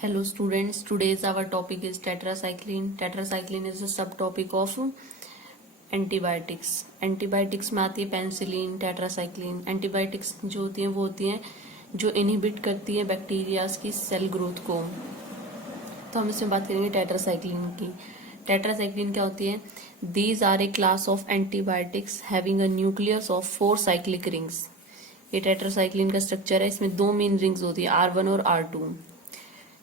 Hello students, today's our topic is tetracycline. Tetracycline is a subtopic of antibiotics. Antibiotics में आती है penicillin, tetracycline. Antibiotics जो होती हैं वो होती हैं जो इनहिबिट करती है बैक्टीरियाज की सेल ग्रोथ को. तो हम इसमें बात करेंगे टेट्रासाइक्लिन की. टेट्रासाइक्लिन क्या होती है? These are a class of antibiotics having a nucleus of 4 cyclic rings. ये टेट्रासाइक्लिन का स्ट्रक्चर है. इसमें 2 मेन रिंग्स होती है, R1 और R2.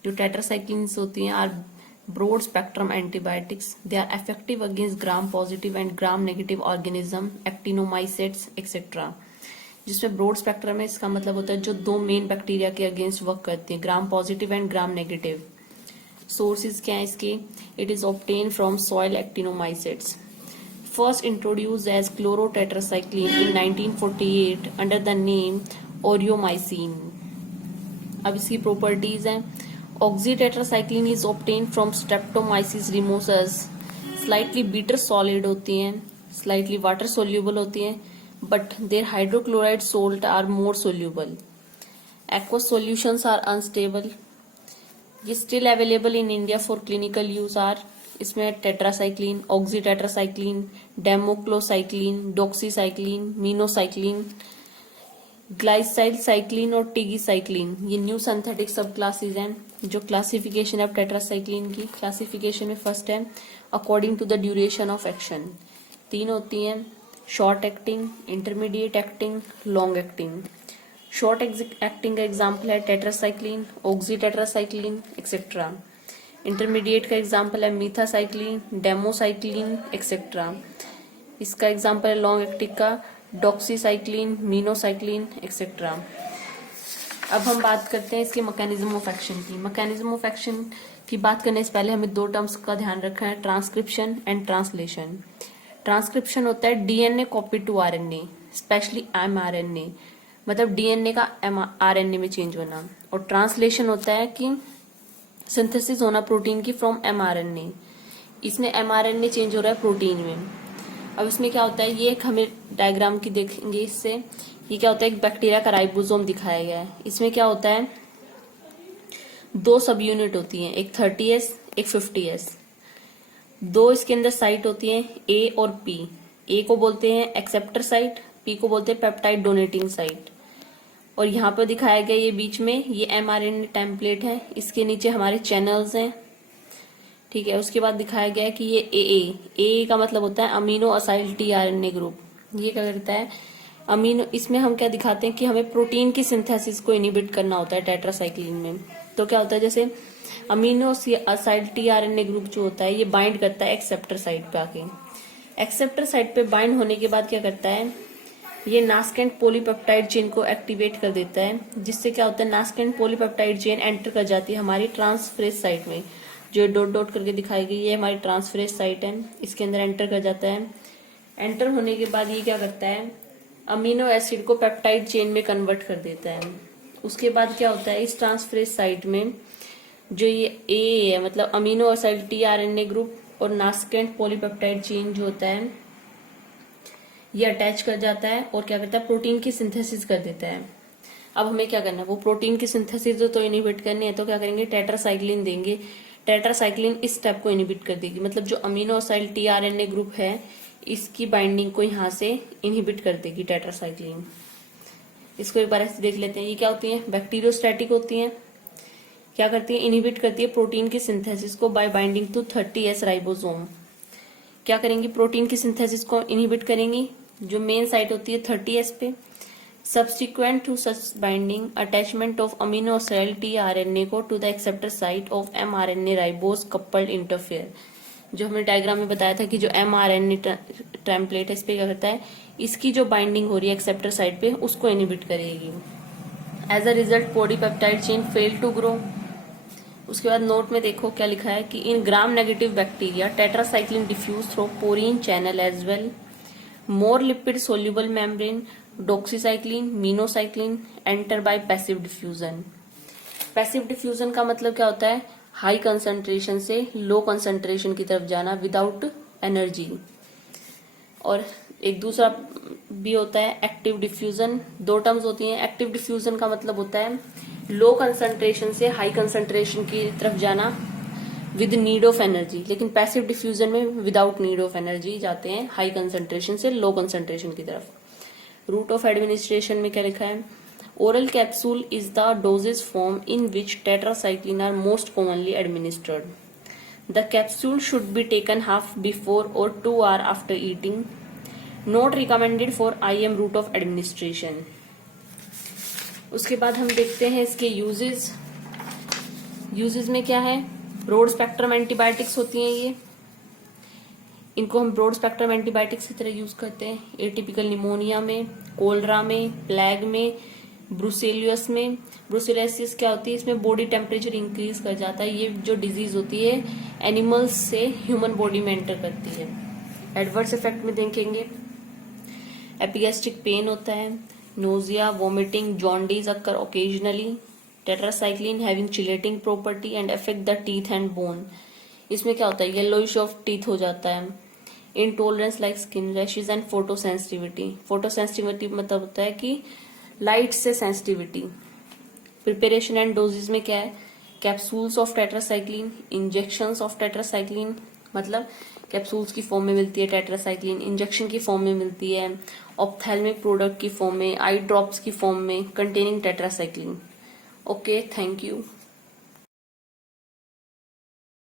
जो टेट्रासाइक्लिन्स होती हैं are broad spectrum antibiotics. They are effective against gram positive and gram negative organism, actinomycetes etcetera. जिसमें ब्रॉड स्पेक्ट्रम है, इसका मतलब होता है जो 2 मेन बैक्टीरिया के अगेंस्ट वर्क करते हैं, gram positive and gram negative. Sources क्या है इसके? It is obtain from soil actinomycetes. First introduced as chlorotetracycline in 1948 under the name aureomycin. अब इसकी प्रॉपर्टीज हैं. Oxytetracycline is obtain from Streptomyces rimosus. Slightly bitter solid होती हैं, slightly water soluble होती हैं, but their hydrochloride salt are more soluble. Aqueous solutions are unstable. ये still available in India for clinical use are. इसमें tetracycline, oxytetracycline, demeclocycline, doxycycline, minocycline, glycyl cycline और tigecycline. ये new synthetic सब classes हैं. जो classification है tetracycline की, classification में फर्स्ट है according to the duration of action. 3 होती हैं, short acting, intermediate acting, long acting. Short acting का एग्जाम्पल है टेट्रासाइक्लिन, ऑक्सीटेट्रासाइक्लिन एक्सेट्रा. इंटरमीडिएट का एग्जाम्पल है मीथासाइक्लिन, डेमोसाइक्लिन एक्सेट्रा. इसका एग्जाम्पल है लॉन्ग एक्टिंग का डॉक्सीसाइक्लिन, मीनोसाइक्लिन एक्सेट्रा. अब हम बात करते हैं इसके मैकेनिज्म ऑफ एक्शन की. मैकेनिज्म ऑफ एक्शन की बात करने से पहले हमें 2 टर्म्स का ध्यान रखना है, ट्रांसक्रिप्शन एंड ट्रांसलेशन. ट्रांसक्रिप्शन होता है DNA copy to RNA, specially mRNA, मतलब डीएनए का आरएनए में चेंज होना. और ट्रांसलेशन होता है कि सिंथेसिस होना प्रोटीन की फ्रॉम एमआरएनए. इसमें एमआरएनए चेंज हो रहा है प्रोटीन में. अब इसमें क्या होता है, ये एक हमें डायग्राम की देखेंगे इससे. ये क्या होता है, एक बैक्टीरिया का राइबोसोम दिखाया गया है. इसमें क्या होता है, 2 सब यूनिट होती हैं, एक 30S एक 50S. 2 इसके अंदर साइट होती हैं, ए और पी. ए को बोलते हैं एक्सेप्टर साइट, पी को बोलते हैं पेप्टाइड डोनेटिंग साइट. और यहाँ पर दिखाया गया ये बीच में ये एमआरएनए टेम्पलेट है, इसके नीचे हमारे चैनल्स हैं. ठीक है. उसके बाद दिखाया गया है कि ये ए का मतलब होता है अमीनो असाइल टीआरएनए ग्रुप. ये क्या करता है, अमीनो. इसमें हम क्या दिखाते हैं कि हमें प्रोटीन की सिंथेसिस को इनिबिट करना होता है टेट्रासाइक्लिन में. तो क्या होता है, जैसे अमीनो असाइल टीआरएनए ग्रुप जो होता है ये बाइंड करता है एक्सेप्टर साइट पे आके. एक्सेप्टर साइट पे बाइंड होने के बाद क्या करता है, ये नास्केंट पॉलीपेप्टाइड चेन को एक्टिवेट कर देता है, जिससे क्या होता है नास्केंट पॉलीपेप्टाइड चेन एंटर कर जाती है हमारी ट्रांसफरेज साइट में. जो डॉट डॉट करके दिखाई गई है हमारी ट्रांसफरेज साइट है, इसके अंदर एंटर कर जाता है. एंटर होने के बाद ये क्या करता है, अमीनो एसिड को पेप्टाइड चेन में कन्वर्ट कर देता है. उसके बाद क्या होता है, इस ट्रांसफरेज साइट में जो ये ए है, मतलब अमीनो एसिड टीआरएनए ग्रुप और नास्केंट पॉलीपेप्टाइड चेन जो होता है ये अटैच कर जाता है और क्या करता है, प्रोटीन की सिंथेसिस कर देता है. अब हमें क्या करना है, वो प्रोटीन की सिंथेसिस तो इनिबिट करनी है, तो क्या करेंगे, टेट्रासाइक्लिन देंगे. टेट्रासाइक्लिन इस स्टेप को इनिबिट कर देगी, मतलब जो अमीनो एसिड टीआरएनए ग्रुप है इसकी बाइंडिंग को यहाँ से इनहिबिट कर देगी टेट्रासाइक्लिन. इसको एक बार ऐसे देख लेते हैं. ये क्या होती है, बैक्टीरियोस्टैटिक होती हैं. क्या करती है, इनहिबिट करती है प्रोटीन की सिंथेसिस को bye binding to 30S ribosome. क्या करेंगी, प्रोटीन की सिंथेसिस को इनहिबिट करेंगी. जो मेन साइट होती है 30S पे. Subsequent to such binding, attachment of amino acid tRNA को to the acceptor site of mRNA ribose coupled interfere. जो हमने डायग्राम में बताया था कि जो mRNA टेम्पलेट है इस पे क्या करता है, इसकी जो बाइंडिंग हो रही है एक्सेप्टर साइट पे उसको इनिबिट करेगी. As a result polypeptide chain fail to grow. उसके बाद नोट में देखो क्या लिखा है कि in gram negative bacteria tetracycline diffuse through porin channel as well. More lipid soluble membrane doxycycline, minocycline enter by passive diffusion. Passive diffusion का मतलब क्या होता है, हाई कंसंट्रेशन से लो कंसंट्रेशन की तरफ जाना विदाउट एनर्जी. और एक दूसरा भी होता है एक्टिव डिफ्यूजन. 2 टर्म्स होती हैं. एक्टिव डिफ्यूजन का मतलब होता है लो कंसंट्रेशन से हाई कंसंट्रेशन की तरफ जाना विद नीड ऑफ एनर्जी, लेकिन पैसिव डिफ्यूजन में विदाउट नीड ऑफ एनर्जी जाते हैं हाई कंसंट्रेशन से लो कंसंट्रेशन की तरफ। रूट ऑफ एडमिनिस्ट्रेशन में क्या लिखा है? Oral capsule is the dosage form in which tetracycline are most commonly administered. The capsule should be taken half before और 2 hours after eating. Not recommended for IM route of administration. उसके बाद हम देखते हैं इसके यूजेस। यूजेस में क्या है? ब्रॉड स्पेक्ट्रम एंटीबायोटिक्स होती हैं ये, इनको हम ब्रॉड स्पेक्ट्रम एंटीबायोटिक्स की तरह यूज करते हैं एटिपिकल निमोनिया में, कोलरा में, प्लेग में, ब्रुसेलियस में। ब्रुसेलोसिस क्या होती है? इसमें बॉडी टेम्परेचर इंक्रीज कर जाता है। ये जो डिजीज होती है एनिमल्स से ह्यूमन बॉडी में एंटर करती है। एडवर्स इफेक्ट में देखेंगे, एपिगैस्ट्रिक पेन होता है, nausea, vomiting, jaundice occur occasionally. Tetracycline having chelating property and affect the teeth and bone. इसमें क्या होता है? येलोइश ऑफ टीथ हो जाता है। Intolerance like skin rashes and photosensitivity. Photosensitivity मतलब होता है कि लाइट से सेंसिटिविटी। प्रिपरेशन एंड डोजेज में क्या है? Capsules of tetracycline, injections of tetracycline, मतलब कैप्सूल्स की फॉर्म में मिलती है टेट्रासाइक्लिन, इंजेक्शन की फॉर्म में मिलती है, ऑप्थेल्मिक प्रोडक्ट की फॉर्म में, आई ड्रॉप्स की फॉर्म में containing tetracycline. Okay, thank you.